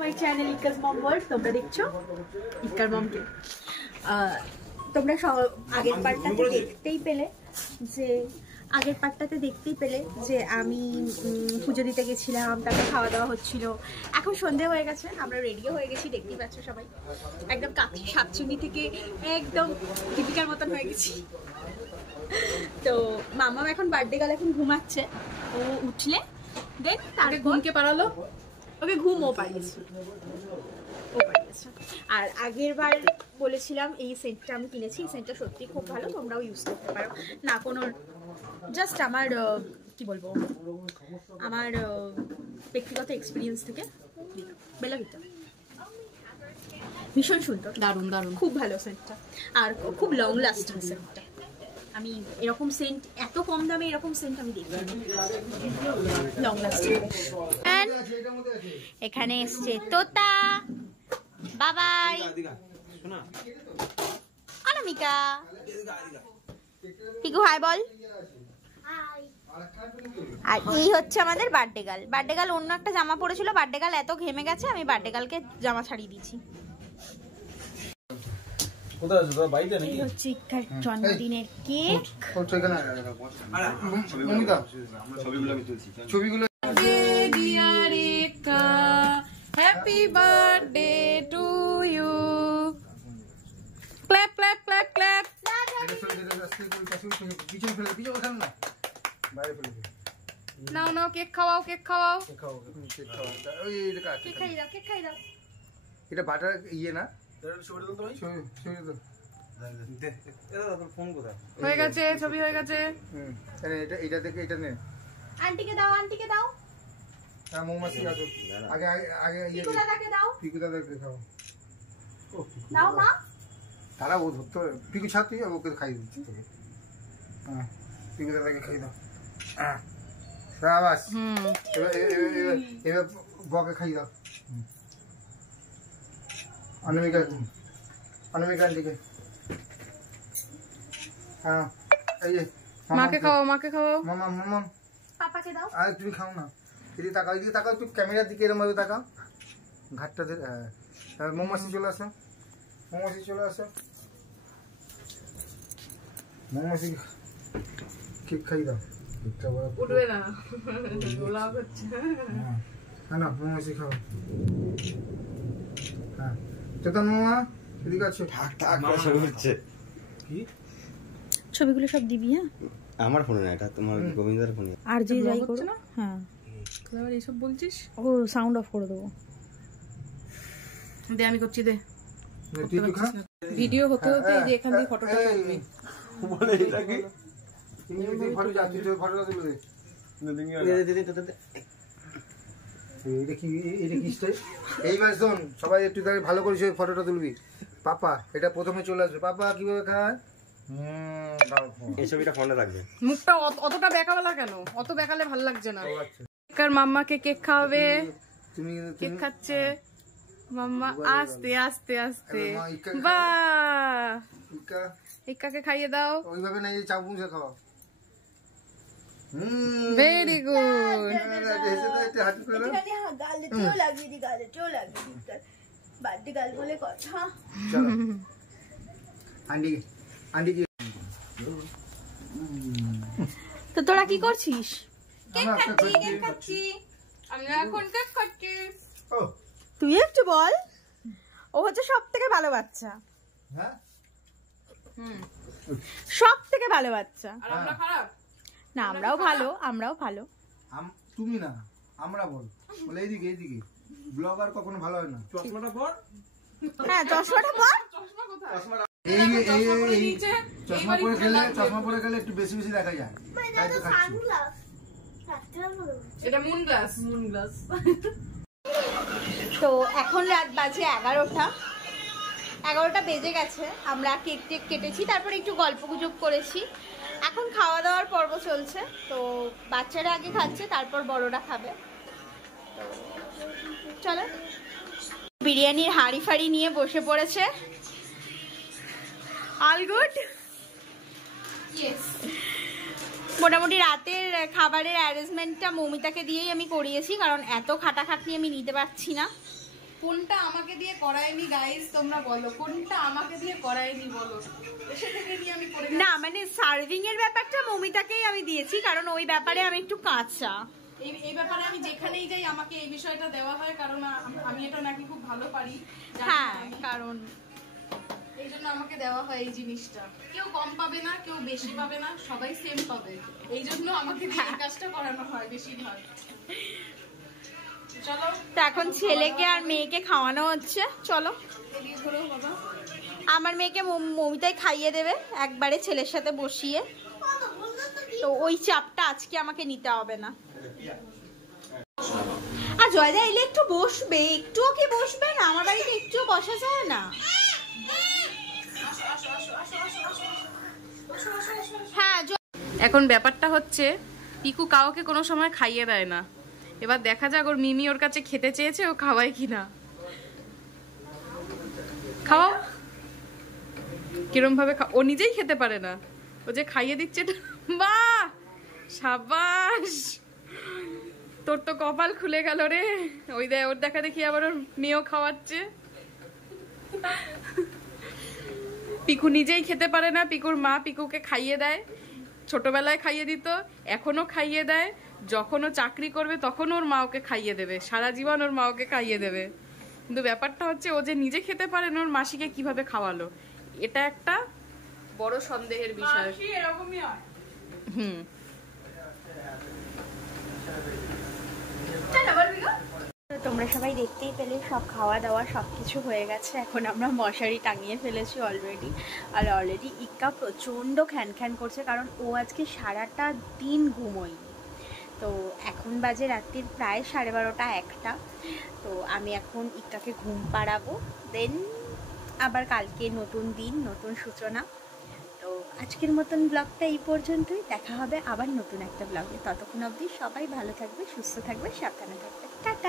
My channel ইকাস mom world. তোমরা দেখছো ইকার মমকে। তোমরা আগের পার্টটাতে দেখতেই পেলে যে আমি পুজো দিতে গেছিলাম, তারপর খাওয়া দাওয়া হচ্ছিল। এখন সন্ধে হয়ে গেছে, আমরা রেডিও হয়ে গেছি, দেখতেই পাচ্ছ সবাই। একদম কাকি শাকচুন্নি থেকে একদম দীপিকার মতন হয়ে গেছি। তো মামা এখন বার্থডে গার্ল, এখন ঘুমাচ্ছে। ও উঠলে দেন তার ঘুমকে পারালো, ওকে ঘুম ও পাইয়েছে। আর আগের বার বলেছিলাম এই সেন্টটা আমি কিনেছি, এই সেন্টটা সত্যি খুব ভালো, তোমরাও ইউজ করতে পারো। না কোনো জাস্ট আমার কি বলবো, আমার ব্যক্তিগত এক্সপিরিয়েন্স থেকে বেলা ভিতর ভীষণ সুন্দর, দারুণ দারুণ, খুব ভালো সেন্টটা। আর খুব লং লাস্টিং সেন্টটা। আমি এরকম সেন্ট এত কম দামে এরকম সেন্ট আমি দেখি লং লাস্টিং। এখানে এসছে তোতা, বাবাই, অনামিকা, পিকু হাই বল। আর এই হচ্ছে আমাদের বার্থডে গার্ল। বার্থডে গার্ল অন্য একটা জামা পরেছিল, বার্থডে গার্ল এত ঘেমে গেছে আমি বার্থডে গার্লকে জামা ছাড়িয়ে দিয়েছি। জন্মদিনের cake, happy birthday to you, clap clap clap clap. নাও নাও কেক খাওয়াও, কেক খাওয়াও, কেক খাই দাও, কেক খাই দাও। এটা বাটার ইয়ে না, হয়ে গেছে, ছবি হয়ে গেছে। এটা দেখে এটা নে, আন্টিকে দাও, আন্টিকে দাও। হ্যাঁ মৌমাছি আছে, আগে আগে ইয়ে পিকুদাকে দাও, পিকুদাকে খাও। দাও মা। তারা ও ধরতো পিকু ছাড়তে ওকে খাই দিচ্ছি তোকে। হ্যাঁ পিকুদাকে খাই দাও। হ্যাঁ শাবাশ। এবার বকে খাই দাও। অনামিকা, অনামিকা আন্টিকে। হ্যাঁ এই যে মাকে খাওয়াও, মাকে খাওয়াও। মামা মামা পাপাকে দাও। আরে তুমি খাও না, এদিকে তাকাও, এদিকে তাকাও, একটু ক্যামেরার দিকে এরকম ভাবে তাকাও। ঘাটটা হ্যাঁ মৌমাছি চলে আসো, মৌমাছি চলে আসো, মৌমাছি কেক খাই দাও। উঠবে না, গোলাপ হচ্ছে। হ্যাঁ না মৌমাছি খাও। হ্যাঁ চেতন মামা এদিকে আছে। ঠাক ঠাক করে শুরু হচ্ছে। কি ছবিগুলো সব দিবি? হ্যাঁ আমার ফোনে না, এটা তোমার গোবিন্দার ফোনে। আর যে যাই করো না। হ্যাঁ আবার এইসব বলছিস, ও সাউন্ড অফ করে দেবো। দে আমি করছি, দে। ভিডিও হতে হতে যে এখান থেকে ফটোটা তুলবি বলে এটা কি এই ফটো যাচ্ছে, তো ফটোটা তুলে দে। এটা কি, এটা কি স্টাইল? এইবার শোন সবাই একটু তাকে ভালো করে ফটোটা তুলবি। পাপা এটা প্রথমে চলে আসবে। পাপা কিভাবে খায়? এই ছবিটা ফোনে রাখবে। মুখটা অতটা বেকাওয়ালা কেন? অত বেকালে ভালো লাগছে না। কার মাম্মাকে কেক খাওয়াবে, তুমি কেক খাচ্ছে মাম্মা। আস্তে আস্তে আস্তে, বাহ। ইক্কাকে খাইয়ে দাও। ওইভাবে না, এই চামচে খাওয়া। Very good. বার্থডে গার্ল বলে কথা। আন্টি আন্টি তো তোরা কি করছিস? কেক খাচ্ছি, কেক খাচ্ছি। আমরা এখন কেক খাচ্ছি। ও তুই একটু বল। ও হচ্ছে সব থেকে ভালো বাচ্চা। হ্যাঁ সব থেকে ভালো বাচ্চা। আর আমরা খারাপ না? আমরাও ভালো, আমরাও ভালো। তুমি না, আমরা বল বলে এইদিকে এইদিকে। ব্লগার কখনো ভালো হয় না। চশমাটা পর। হ্যাঁ চশমাটা পর। চশমা কোথায়? চশমা পরে গেলে একটু বেশি বেশি দেখা যায়, তাই তো খাচ্ছি। এটা মুন গ্লাস, মুন গ্লাস। তো এখন রাত বাজে 11টা। 11টা বেজে গেছে। আমরা কেক টেক কেটেছি, তারপরে একটু গল্প গুজব করেছি। এখন খাওয়া দাওয়ার পর্ব চলছে। তো বাচ্চারা আগে খাচ্ছে, তারপর বড়রা খাবে। চলো। বিরিয়ানির হাঁড়ি ফাড়ি নিয়ে বসে পড়েছে। All good. মোটামুটি রাতের খাবারের অ্যারেঞ্জমেন্টটা মৌমিতাকে দিয়েই আমি করিয়েছি, কারণ এত খাটাখাটনি আমি নিতে পারছি না। কোনটা আমাকে দিয়ে করায়নি গাইস, তোমরা বলো কোনটা আমাকে দিয়ে করায়নি বলো। এসে থেকে নিয়ে আমি করে না মানে সার্ভিং এর ব্যাপারটা মমিতাকেই আমি দিয়েছি, কারণ ওই ব্যাপারে আমি একটু কাঁচা। এই ব্যাপারে আমি যেখানেই যাই আমাকে এই বিষয়টা দেওয়া হয়, কারণ আমি এটা নাকি খুব ভালো পারি। হ্যাঁ, কারণ এই জন্য আমাকে দেওয়া হয় এই জিনিসটা। কেউ কম পাবে না, কেউ বেশি পাবে না, সবাই সেম পাবে। এই জন্য আমাকে দিয়ে এই কাজটা করানো হয় বেশিরভাগ। চলো তো এখন ছেলেকে আর মেয়েকে খাওয়ানো হচ্ছে। চলো, এদিকে ধরো বাবা। আমার মেয়েকে মমিতাই খাইয়ে দেবে একবারে ছেলের সাথে বসিয়ে, তো ওই চাপটা আজকে আমাকে নিতে হবে না। আর জয়দা এলে একটু বসবে, একটুও কি বসবে না? আমার বাড়িতে একটুও বসা যায় না। হ্যাঁ, এখন ব্যাপারটা হচ্ছে পিকু কাউকে কোনো সময় খাইয়ে দেয় না। এবার দেখা যাক ওর মিমি ওর কাছে খেতে চেয়েছে, ও খাওয়ায় কিনা। খাওয়াও। কিরম ভাবে ও নিজেই খেতে পারে না, ও যে খাইয়ে দিচ্ছে। বাহ, সাবাস, তোর তো কপাল খুলে গেল রে। ওই দেখ, ওর দেখা দেখি আবার ওর মেয়েও খাওয়াচ্ছে। পিকু নিজেই খেতে পারে না, পিকুর মা পিকুকে খাইয়ে দেয়। ছোটবেলায় খাইয়ে দিত, এখনো খাইয়ে দেয়। যখন ও চাকরি করবে তখন ওর মা ওকে খাইয়ে দেবে, সারা জীবন ওর মা ওকে খাইয়ে দেবে। কিন্তু ব্যাপারটা হচ্ছে ও যে নিজে খেতে পারে না, ওর মাসিকে কিভাবে খাওয়ালো, এটা একটা বড় সন্দেহের বিষয়। এরকমই হয়। হুম, তোমরা সবাই দেখতেই পেলে সব খাওয়া দাওয়া সবকিছু হয়ে গেছে। এখন আমরা মশারি টাঙিয়ে ফেলেছি অলরেডি। আর অলরেডি ইক্কা প্রচণ্ড খ্যান করছে, কারণ ও আজকে সারাটা দিন ঘুমোয়নি। তো এখন বাজে রাত্রির প্রায় 12:30 1টা। তো আমি এখন ইক্কাকে ঘুম পাড়াবো, দেন আবার কালকে নতুন দিন, নতুন সূচনা। তো আজকের মতন ব্লগটা এই পর্যন্তই। দেখা হবে আবার নতুন একটা ব্লগে। ততক্ষণ অবধি সবাই ভালো থাকবে, সুস্থ থাকবে, সাবধানে থাকবে। টাটা।